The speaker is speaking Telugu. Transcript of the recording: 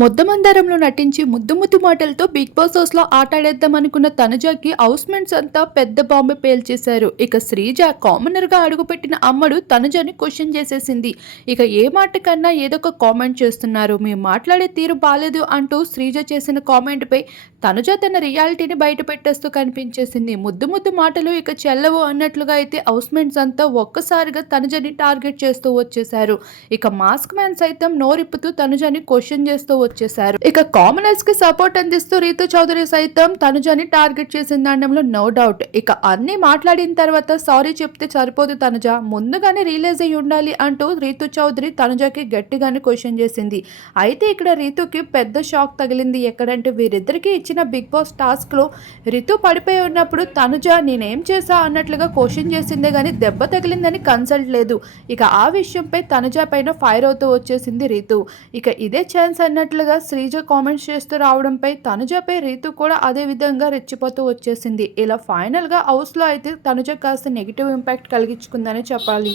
ముద్దమందారంలో నటించి ముద్దు ముద్దు మాటలతో బిగ్ బాస్ హౌస్లో ఆటాడేద్దాం అనుకున్న తనుజాకి హౌస్మేట్స్ అంతా పెద్ద బాంబు పేల్చేశారు. ఇక శ్రీజ కామనర్గా అడుగుపెట్టిన అమ్మడు తనుజని క్వశ్చన్ చేసేసింది. ఇక ఏ మాట కన్నా ఏదో ఒక కామెంట్ చేస్తున్నారు, మీరు మాట్లాడే తీరు బాలేదు అంటూ శ్రీజ చేసిన కామెంట్పై తనుజ తన రియాలిటీని బయట పెట్టేస్తూ కనిపించేసింది. ముద్దు ముద్దు మాటలు ఇక చెల్లవు అన్నట్లుగా అయితే హౌస్మేట్స్ అంతా ఒక్కసారిగా తనుజని టార్గెట్ చేస్తూ వచ్చేశారు. ఇక మాస్క్ మ్యాన్ సైతం నోరిప్పుతూ తనుజని క్వశ్చన్ చేస్తూ వచ్చేశారు. ఇక కామనర్స్ కి సపోర్ట్ అందిస్తూ రీతు చౌదరి సైతం తనుజని టార్గెట్ చేసిన దాంట్లో నో డౌట్. ఇక అన్ని మాట్లాడిన తర్వాత సారీ చెప్తే సరిపోదు తనుజ, ముందుగానే రిలీజ్ అయ్యి ఉండాలి అంటూ రీతు చౌదరి తనుజకి గట్టిగానే క్వశ్చన్ చేసింది. అయితే ఇక్కడ రీతుకి పెద్ద షాక్ తగిలింది. ఎక్కడంటే వీరిద్దరికి ఇచ్చిన బిగ్ బాస్ టాస్క్ లో రీతు పడిపోయి ఉన్నప్పుడు తనుజ నేనేం చేశా అన్నట్లుగా క్వశ్చన్ చేసిందే గానీ దెబ్బ తగిలిందని కన్సల్ట్ లేదు. ఇక ఆ విషయంపై తనుజ పైన ఫైర్ అవుతూ వచ్చేసింది రీతు. ఇక ఇదే ఛాన్స్ అన్నట్లుగా శ్రీజ కామెంట్స్ చేస్తూ రావడంపై తనుజపై రీతు కూడా అదే విధంగా రెచ్చిపోతూ వచ్చేసింది. ఇలా ఫైనల్గా హౌస్లో అయితే తనుజ కాస్త నెగిటివ్ ఇంపాక్ట్ కలిగించుకుందని చెప్పాలి.